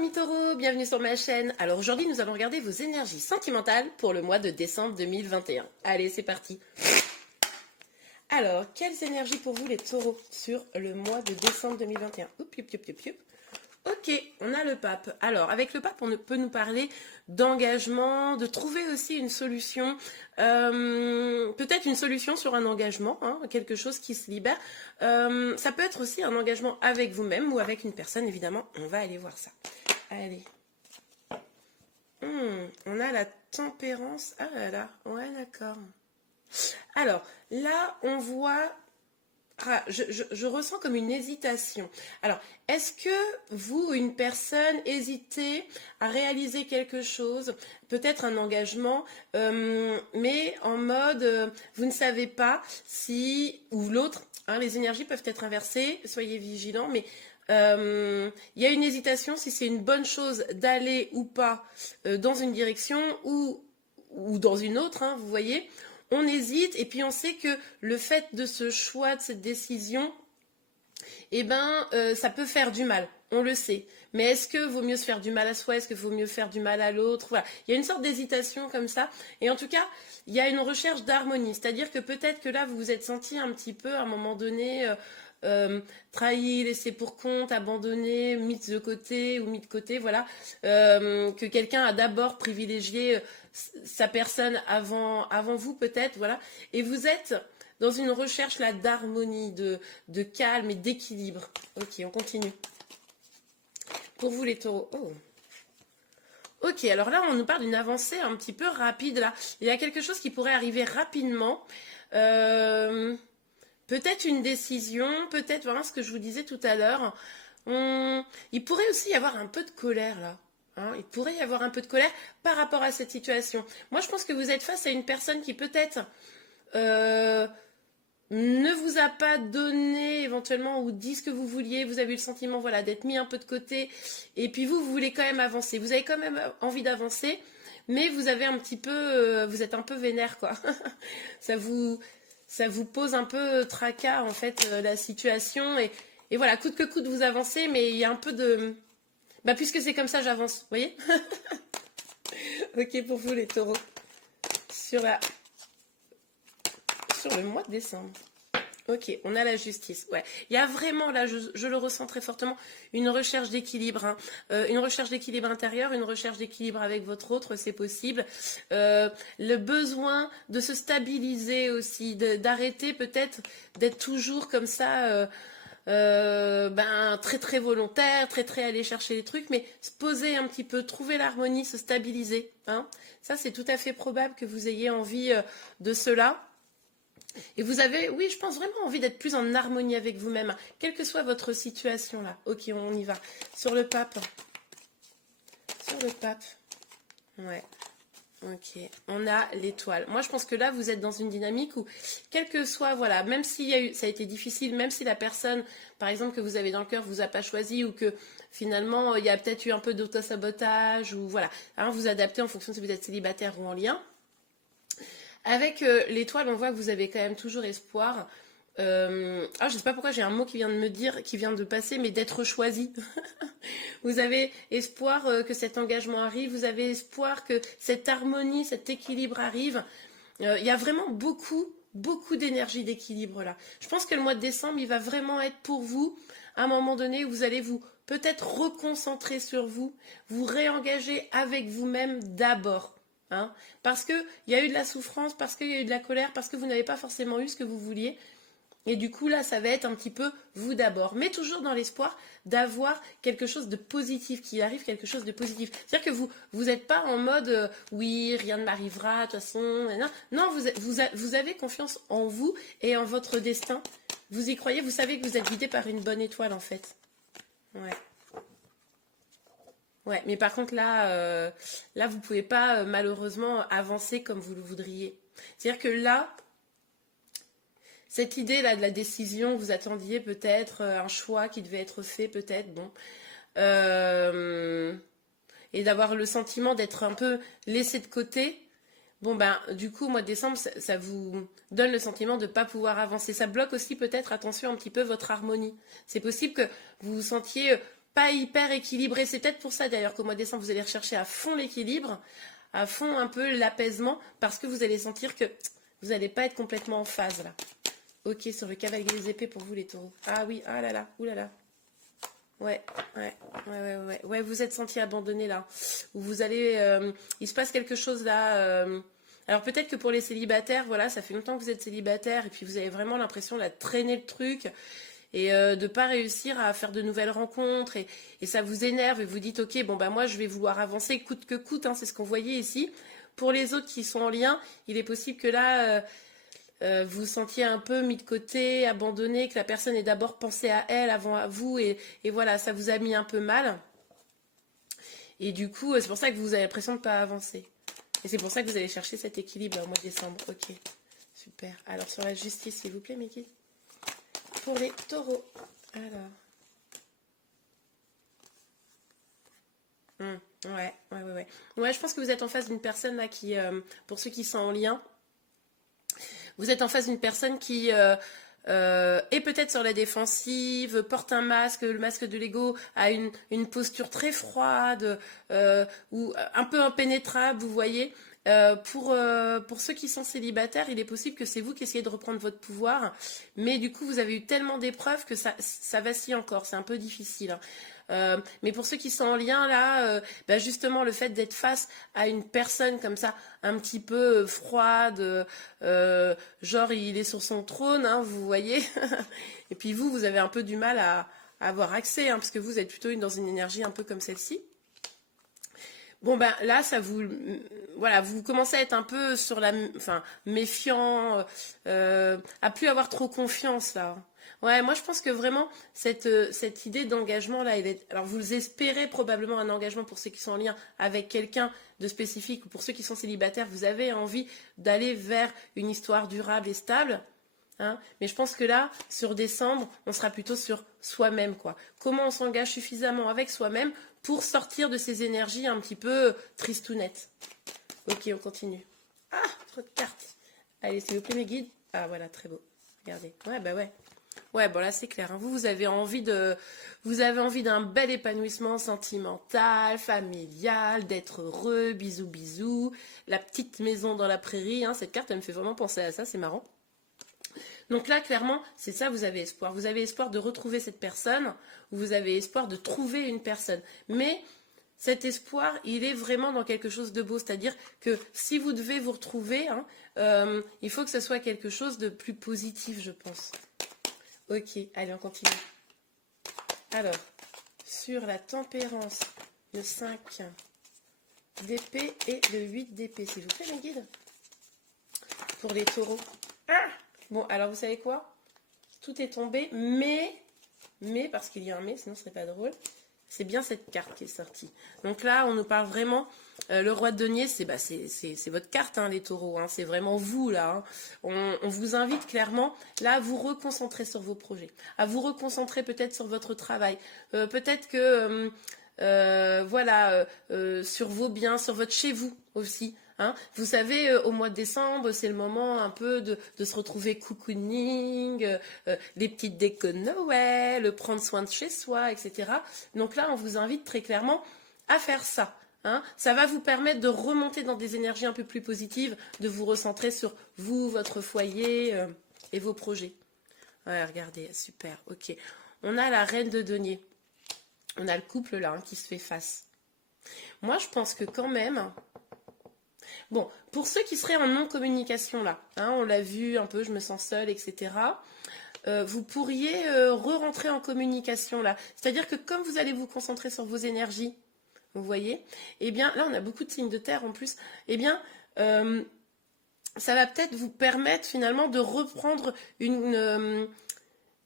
amis taureaux, bienvenue sur ma chaîne. Alors aujourd'hui nous allons regarder vos énergies sentimentales pour le mois de décembre 2021. Allez, c'est parti. Alors, quelles énergies pour vous les taureaux sur le mois de décembre 2021? Oup, youp, youp, youp, youp. Ok, on a le pape. Alors, avec le pape, on peut nous parler d'engagement, de trouver aussi une solution, peut-être une solution sur un engagement, hein, quelque chose qui se libère. Ça peut être aussi un engagement avec vous-même ou avec une personne, évidemment. On va aller voir ça. Allez. On a la tempérance. Ah là là, ouais, d'accord. Alors, là, on voit... Ah, je ressens comme une hésitation. Alors, est-ce que vous ou une personne hésitez à réaliser quelque chose, peut-être un engagement, mais en mode, vous ne savez pas si, ou l'autre, hein, les énergies peuvent être inversées, soyez vigilants, mais il y a une hésitation si c'est une bonne chose d'aller ou pas dans une direction ou dans une autre, hein, vous voyez. On hésite et puis on sait que le fait de ce choix, de cette décision, eh ben, ça peut faire du mal. On le sait. Mais est-ce que vaut mieux se faire du mal à soi? Est-ce que vaut mieux faire du mal à l'autre? Voilà. Il y a une sorte d'hésitation comme ça. Et en tout cas, il y a une recherche d'harmonie. C'est-à-dire que peut-être que là, vous vous êtes senti un petit peu, à un moment donné, trahi, laissé pour compte, abandonné, mis de côté ou mis de côté, voilà. Que quelqu'un a d'abord privilégié sa personne avant vous, peut-être, voilà. Et vous êtes dans une recherche là d'harmonie, de calme et d'équilibre. Ok, on continue. Pour vous les taureaux. Oh. Ok, alors là, on nous parle d'une avancée un petit peu rapide, là. Il y a quelque chose qui pourrait arriver rapidement. Peut-être une décision, peut-être, voilà ce que je vous disais tout à l'heure. Il pourrait aussi y avoir un peu de colère, là. Hein, il pourrait y avoir un peu de colère par rapport à cette situation. Moi, je pense que vous êtes face à une personne qui peut-être... ne vous a pas donné éventuellement ou dit ce que vous vouliez, vous avez eu le sentiment voilà d'être mis un peu de côté et puis vous voulez quand même avancer, vous avez quand même envie d'avancer mais vous avez un petit peu vous êtes un peu vénère quoi. ça vous pose un peu tracas en fait la situation et voilà coûte que coûte vous avancez mais il y a un peu de puisque c'est comme ça j'avance, vous voyez. Ok pour vous les taureaux sur le mois de décembre. Ok, on a la justice. Ouais, il y a vraiment là, je le ressens très fortement, une recherche d'équilibre, hein. Une recherche d'équilibre intérieur, une recherche d'équilibre avec votre autre, c'est possible. Le besoin de se stabiliser aussi, d'arrêter peut-être d'être toujours comme ça. Très très volontaire, très très aller chercher les trucs, mais se poser un petit peu, trouver l'harmonie, se stabiliser. Hein. Ça, c'est tout à fait probable que vous ayez envie de cela. Et vous avez, oui, je pense vraiment envie d'être plus en harmonie avec vous-même, quelle que soit votre situation là. Ok, on y va. Sur le pape. Sur le pape. Ouais. Ok, on a l'étoile. Moi, je pense que là, vous êtes dans une dynamique où, quel que soit, voilà, même s'il y a eu, ça a été difficile, même si la personne, par exemple, que vous avez dans le cœur, vous a pas choisi ou que finalement, il y a peut-être eu un peu d'auto-sabotage ou voilà, hein, vous adaptez en fonction de si vous êtes célibataire ou en lien. Avec l'étoile, on voit que vous avez quand même toujours espoir. Je sais pas pourquoi j'ai un mot qui vient de passer, mais d'être choisi. Vous avez espoir que cet engagement arrive, vous avez espoir que cette harmonie, cet équilibre arrive. Il y a vraiment beaucoup d'énergie d'équilibre là. Je pense que le mois de décembre, il va vraiment être pour vous à un moment donné où vous allez vous peut-être reconcentrer sur vous, vous réengager avec vous-même d'abord. Hein, parce qu'il y a eu de la souffrance, parce qu'il y a eu de la colère, parce que vous n'avez pas forcément eu ce que vous vouliez. Et du coup, là, ça va être un petit peu vous d'abord. Mais toujours dans l'espoir d'avoir quelque chose de positif, qu'il arrive quelque chose de positif. C'est-à-dire que vous n'êtes pas en mode oui, rien ne m'arrivera, de toute façon. Non, vous avez confiance en vous et en votre destin. Vous y croyez, vous savez que vous êtes guidé par une bonne étoile, en fait. Ouais. Ouais, mais par contre là, vous pouvez pas malheureusement avancer comme vous le voudriez. C'est-à-dire que là, cette idée là de la décision, vous attendiez peut-être un choix qui devait être fait, peut-être, bon, et d'avoir le sentiment d'être un peu laissé de côté. Bon du coup, au mois de décembre, ça vous donne le sentiment de ne pas pouvoir avancer. Ça bloque aussi peut-être, attention, un petit peu votre harmonie. C'est possible que vous vous sentiez pas hyper équilibré. C'est peut-être pour ça d'ailleurs qu'au mois de décembre, vous allez rechercher à fond l'équilibre, à fond un peu l'apaisement, parce que vous allez sentir que vous n'allez pas être complètement en phase là. Ok, sur le cavalier des épées pour vous les taureaux. Ah oui, ah là là, oulala. Ouais, ouais, vous êtes senti abandonné là. Ou vous allez, il se passe quelque chose là. Alors peut-être que pour les célibataires, voilà, ça fait longtemps que vous êtes célibataire et puis vous avez vraiment l'impression de traîner le truc et de ne pas réussir à faire de nouvelles rencontres et ça vous énerve et vous dites ok, bon bah moi je vais vouloir avancer coûte que coûte, hein, c'est ce qu'on voyait ici. Pour les autres qui sont en lien, il est possible que là vous vous sentiez un peu mis de côté, abandonné, que la personne ait d'abord pensé à elle avant à vous et voilà, ça vous a mis un peu mal. Et du coup, c'est pour ça que vous avez l'impression de ne pas avancer. Et c'est pour ça que vous allez chercher cet équilibre au mois de décembre. Ok, super. Alors sur la justice, s'il vous plaît, Mickey. Pour les taureaux. Alors. Ouais, je pense que vous êtes en face d'une personne là qui, pour ceux qui sont en lien, vous êtes en face d'une personne qui est peut-être sur la défensive, porte un masque, le masque de l'ego, a une posture très froide ou un peu impénétrable, vous voyez. Pour ceux qui sont célibataires, il est possible que c'est vous qui essayez de reprendre votre pouvoir, mais du coup vous avez eu tellement d'épreuves que ça vacille encore, c'est un peu difficile. Mais pour ceux qui sont en lien là, justement le fait d'être face à une personne comme ça, un petit peu froide, genre il est sur son trône, hein, vous voyez, et puis vous avez un peu du mal à avoir accès, hein, parce que vous êtes plutôt dans une énergie un peu comme celle-ci. Bon ben là, ça vous, voilà, vous commencez à être un peu sur méfiant, à plus avoir trop confiance là. Ouais, moi je pense que vraiment cette idée d'engagement là, alors vous espérez probablement un engagement pour ceux qui sont en lien avec quelqu'un de spécifique ou pour ceux qui sont célibataires, vous avez envie d'aller vers une histoire durable et stable. Hein, mais je pense que là, sur décembre, on sera plutôt sur soi-même, quoi. Comment on s'engage suffisamment avec soi-même pour sortir de ces énergies un petit peu tristounettes. Ok, on continue. Ah, trop de cartes. Allez, s'il vous plaît, mes guides. Ah, voilà, très beau. Regardez. Ouais, bah ouais. Ouais, bon là, c'est clair. Hein. Vous avez envie d'un bel épanouissement sentimental, familial, d'être heureux, bisous, bisous. La petite maison dans la prairie. Hein, cette carte, elle me fait vraiment penser à ça, c'est marrant. Donc là, clairement, c'est ça, vous avez espoir. Vous avez espoir de retrouver cette personne, vous avez espoir de trouver une personne. Mais cet espoir, il est vraiment dans quelque chose de beau. C'est-à-dire que si vous devez vous retrouver, hein, il faut que ce soit quelque chose de plus positif, je pense. Ok, allez, on continue. Alors, sur la tempérance, le 5 d'épée et le 8 d'épée, s'il vous plaît, mes guides. Pour les taureaux. Ah! Bon, alors vous savez quoi? Tout est tombé, mais, parce qu'il y a un mais, sinon ce serait pas drôle, c'est bien cette carte qui est sortie. Donc là, on nous parle vraiment, le roi de denier, c'est votre carte, hein, les taureaux, hein, c'est vraiment vous, là. Hein. On vous invite clairement, là, à vous reconcentrer sur vos projets, à vous reconcentrer peut-être sur votre travail, peut-être que, sur vos biens, sur votre chez vous aussi. Hein. Vous savez, au mois de décembre, c'est le moment un peu de se retrouver cocooning, les petites décos de Noël, prendre soin de chez soi, etc. Donc là, on vous invite très clairement à faire ça. Hein. Ça va vous permettre de remonter dans des énergies un peu plus positives, de vous recentrer sur vous, votre foyer et vos projets. Ouais, regardez, super, ok. On a la reine de denier. On a le couple là hein, qui se fait face. Moi, je pense que quand même... Bon, pour ceux qui seraient en non-communication là, hein, on l'a vu un peu, je me sens seule, etc. Vous pourriez re-rentrer en communication là. C'est-à-dire que comme vous allez vous concentrer sur vos énergies, vous voyez, eh bien, là on a beaucoup de signes de terre en plus, eh bien, ça va peut-être vous permettre finalement de reprendre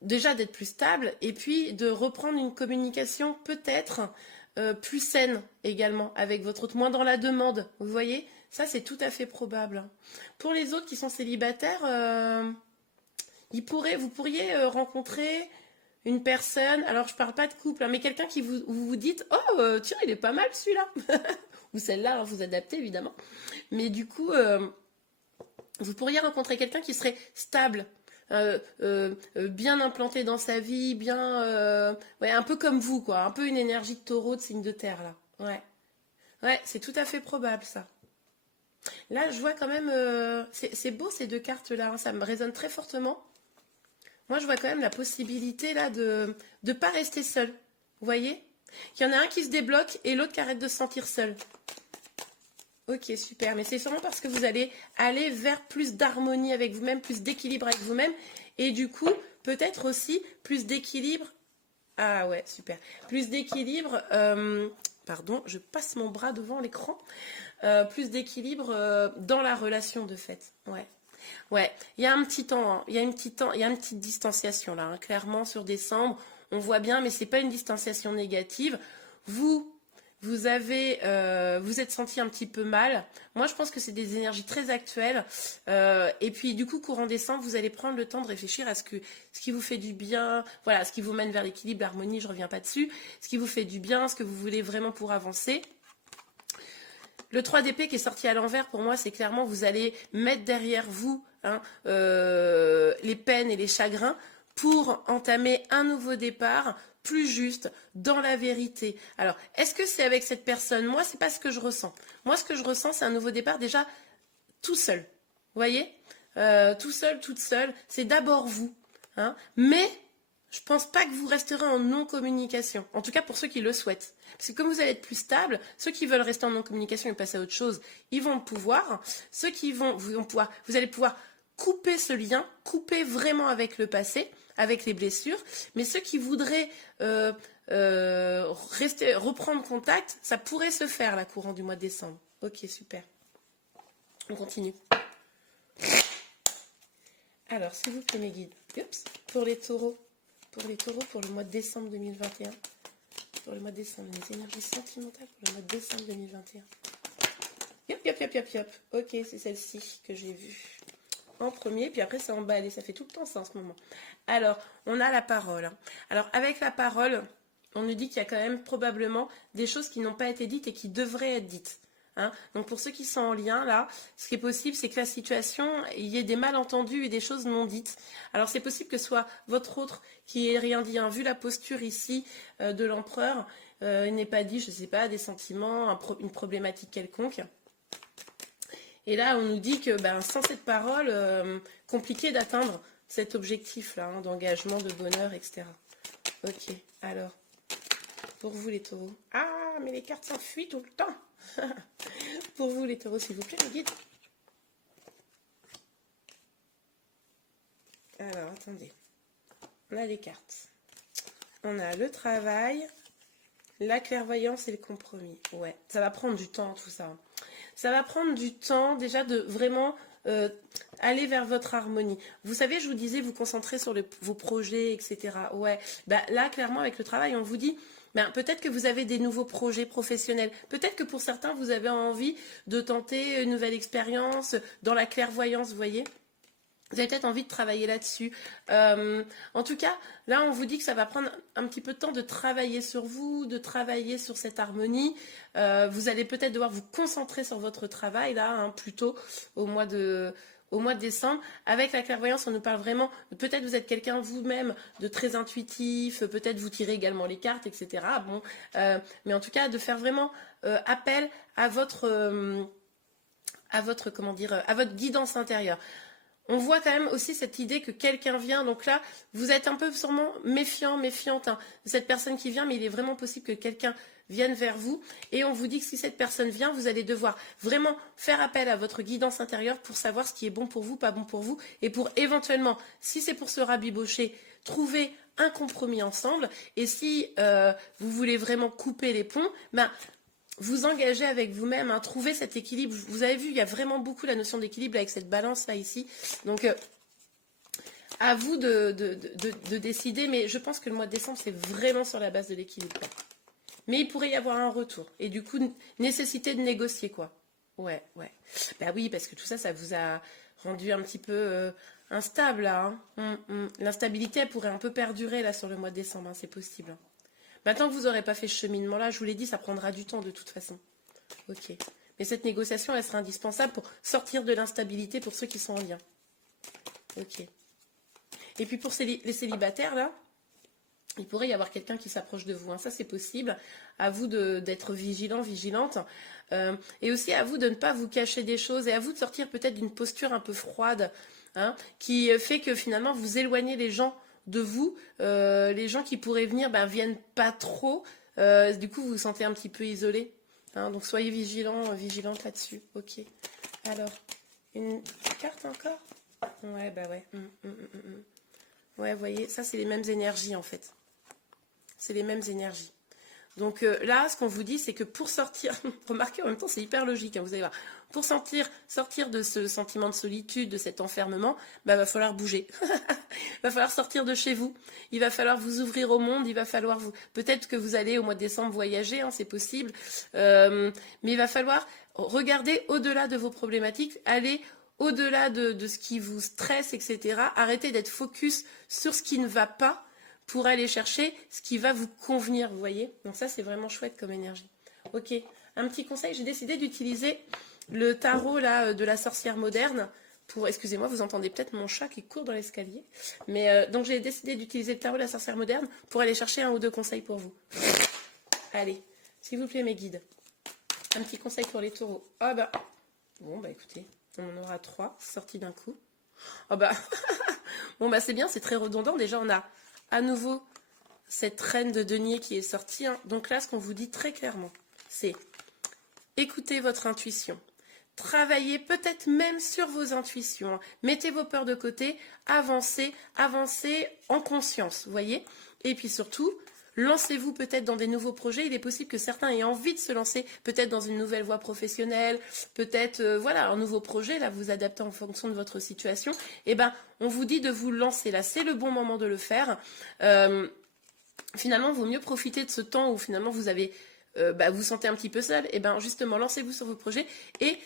déjà d'être plus stable et puis de reprendre une communication peut-être plus saine également avec votre autre, moins dans la demande, vous voyez. Ça, c'est tout à fait probable. Pour les autres qui sont célibataires, vous pourriez rencontrer une personne, alors je ne parle pas de couple, hein, mais quelqu'un qui vous dites « Oh, tiens, il est pas mal celui-là !» Ou celle-là, hein, vous adaptez évidemment. Mais du coup, vous pourriez rencontrer quelqu'un qui serait stable, bien implanté dans sa vie, bien, ouais, un peu comme vous, quoi. Un peu une énergie de taureau, de signe de terre, là. Ouais. Ouais, c'est tout à fait probable, ça. Là, je vois quand même, c'est beau ces deux cartes-là, hein, ça me résonne très fortement. Moi, je vois quand même la possibilité, là, de ne pas rester seul. Vous voyez? Qu'il y en a un qui se débloque et l'autre qui arrête de se sentir seul. Ok, super. Mais c'est sûrement parce que vous allez aller vers plus d'harmonie avec vous-même, plus d'équilibre avec vous-même. Et du coup, peut-être aussi plus d'équilibre. Ah ouais, super. Plus d'équilibre. Pardon, je passe mon bras devant l'écran. Plus d'équilibre dans la relation de fait. Ouais. Ouais, il y a un petit temps, hein. Il y a une petite distanciation là, hein. Clairement sur décembre, on voit bien, mais c'est pas une distanciation négative. Vous, vous êtes senti un petit peu mal. Moi, je pense que c'est des énergies très actuelles. Et puis, du coup, courant décembre, vous allez prendre le temps de réfléchir à ce qui vous fait du bien, voilà, ce qui vous mène vers l'équilibre, l'harmonie. Je reviens pas dessus. Ce qui vous fait du bien, ce que vous voulez vraiment pour avancer. Le 3 d'épée qui est sorti à l'envers, pour moi, c'est clairement vous allez mettre derrière vous, hein, les peines et les chagrins pour entamer un nouveau départ plus juste, dans la vérité. Alors, est-ce que c'est avec cette personne? Moi, c'est pas ce que je ressens. Moi, ce que je ressens, c'est un nouveau départ déjà tout seul. Vous voyez? Tout seul, toute seule. C'est d'abord vous. Hein, mais je pense pas que vous resterez en non-communication. En tout cas, pour ceux qui le souhaitent. Parce que comme vous allez être plus stable, ceux qui veulent rester en non-communication et passer à autre chose, ils vont le pouvoir. Ceux qui vous allez pouvoir couper ce lien, couper vraiment avec le passé, avec les blessures. Mais ceux qui voudraient reprendre contact, ça pourrait se faire là, courant du mois de décembre. Ok, super. On continue. Alors, s'il vous plaît, mes guides. Oups, pour les taureaux, pour le mois de décembre 2021. Pour le mois de décembre, les énergies sentimentales pour le mois de décembre 2021. Yop. Ok, c'est celle-ci que j'ai vue en premier, puis après c'est emballé. Ça fait tout le temps ça en ce moment. Alors, on a la parole. Alors, avec la parole, on nous dit qu'il y a quand même probablement des choses qui n'ont pas été dites et qui devraient être dites. Hein, donc pour ceux qui sont en lien là, ce qui est possible, c'est que la situation, il y ait des malentendus et des choses non dites. Alors c'est possible que ce soit votre autre qui ait rien dit. Hein. Vu la posture ici de l'empereur, il n'est pas dit, je ne sais pas, des sentiments, une problématique quelconque. Et là, on nous dit que sans cette parole, compliqué d'atteindre cet objectif-là, hein, d'engagement, de bonheur, etc. Ok, alors, pour vous les taureaux. Ah, mais les cartes s'enfuient tout le temps. Pour vous les taureaux, s'il vous plaît, le guide. Alors, attendez. On a les cartes. On a le travail, la clairvoyance et le compromis. Ouais, ça va prendre du temps, tout ça. Ça va prendre du temps, déjà, de vraiment aller vers votre harmonie. Vous savez, je vous disais, vous concentrer sur vos projets, etc. Ouais, là, clairement, avec le travail, on vous dit... peut-être que vous avez des nouveaux projets professionnels. Peut-être que pour certains, vous avez envie de tenter une nouvelle expérience dans la clairvoyance, vous voyez. Vous avez peut-être envie de travailler là-dessus. En tout cas, là, on vous dit que ça va prendre un petit peu de temps de travailler sur vous, de travailler sur cette harmonie. Vous allez peut-être devoir vous concentrer sur votre travail, là, hein, plutôt au mois de décembre. Avec la clairvoyance, on nous parle vraiment, peut-être vous êtes quelqu'un vous-même de très intuitif, peut-être vous tirez également les cartes, etc. Bon, mais en tout cas, de faire vraiment appel à votre guidance intérieure. On voit quand même aussi cette idée que quelqu'un vient, donc là, vous êtes un peu sûrement méfiante hein, de cette personne qui vient, mais il est vraiment possible que quelqu'un vienne vers vous, et on vous dit que si cette personne vient, vous allez devoir vraiment faire appel à votre guidance intérieure pour savoir ce qui est bon pour vous, pas bon pour vous, et pour éventuellement, si c'est pour se rabibocher, trouver un compromis ensemble, et si vous voulez vraiment couper les ponts, vous engagez avec vous-même, hein, trouver cet équilibre. Vous avez vu, il y a vraiment beaucoup la notion d'équilibre avec cette balance là ici. Donc, à vous de décider, mais je pense que le mois de décembre, c'est vraiment sur la base de l'équilibre. Mais il pourrait y avoir un retour. Et du coup, nécessité de négocier, quoi. Ouais. Oui, parce que tout ça, ça vous a rendu un petit peu instable, là. Hein. L'instabilité, elle pourrait un peu perdurer, là, sur le mois de décembre, hein, c'est possible. Hein. Tant que vous n'aurez pas fait ce cheminement-là, je vous l'ai dit, ça prendra du temps de toute façon. Ok. Mais cette négociation, elle sera indispensable pour sortir de l'instabilité pour ceux qui sont en lien. Ok. Et puis pour les célibataires, là, il pourrait y avoir quelqu'un qui s'approche de vous, hein. Ça, c'est possible. À vous d'être vigilant, vigilante. Et aussi à vous de ne pas vous cacher des choses et à vous de sortir peut-être d'une posture un peu froide, hein, qui fait que finalement vous éloignez les gens de vous. Les gens qui pourraient venir viennent pas trop. Du coup, vous vous sentez un petit peu isolé. Hein, donc soyez vigilante là-dessus. Ok. Alors, une carte encore? Ouais, bah ouais. Ouais, vous voyez, ça c'est les mêmes énergies en fait. C'est les mêmes énergies. Donc là, ce qu'on vous dit, c'est que pour sortir, remarquez en même temps, c'est hyper logique, hein, vous allez voir. Pour sortir de ce sentiment de solitude, de cet enfermement, va falloir bouger. Va falloir sortir de chez vous. Il va falloir vous ouvrir au monde. Il va falloir peut-être que vous allez au mois de décembre voyager, hein, c'est possible. Mais il va falloir regarder au-delà de vos problématiques, aller au-delà de ce qui vous stresse, etc. Arrêtez d'être focus sur ce qui ne va pas pour aller chercher ce qui va vous convenir, vous voyez. Donc ça, c'est vraiment chouette comme énergie. Ok, un petit conseil, j'ai décidé d'utiliser le tarot là, de la sorcière moderne pour... Excusez-moi, vous entendez peut-être mon chat qui court dans l'escalier. Mais donc j'ai décidé d'utiliser le tarot de la sorcière moderne pour aller chercher 1 ou 2 conseils pour vous. Allez, s'il vous plaît mes guides. Un petit conseil pour les taureaux. Ah bah, bon bah écoutez, on en aura 3 sortis d'un coup. Ah bah, bon bah c'est bien, c'est très redondant. Déjà on a à nouveau cette reine de denier qui est sortie, hein. Donc là, ce qu'on vous dit très clairement, c'est écoutez votre intuition. Travaillez peut-être même sur vos intuitions. Mettez vos peurs de côté, avancez en conscience, vous voyez. Et puis surtout, lancez-vous peut-être dans des nouveaux projets. Il est possible que certains aient envie de se lancer peut-être dans une nouvelle voie professionnelle, peut-être voilà, un nouveau projet, là vous adaptez en fonction de votre situation. Eh bien, on vous dit de vous lancer là, c'est le bon moment de le faire. Finalement, il vaut mieux profiter de ce temps où finalement vous avez vous sentez un petit peu seul. Et bien justement, lancez-vous sur vos projets et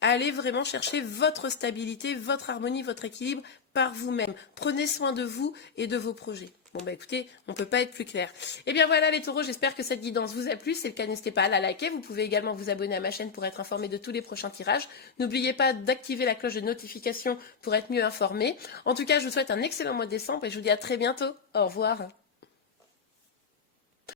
allez vraiment chercher votre stabilité, votre harmonie, votre équilibre par vous-même. Prenez soin de vous et de vos projets. Bon bah écoutez, on ne peut pas être plus clair. Et bien voilà les taureaux, j'espère que cette guidance vous a plu. Si c'est le cas, n'hésitez pas à la liker. Vous pouvez également vous abonner à ma chaîne pour être informé de tous les prochains tirages. N'oubliez pas d'activer la cloche de notification pour être mieux informé. En tout cas, je vous souhaite un excellent mois de décembre et je vous dis à très bientôt. Au revoir.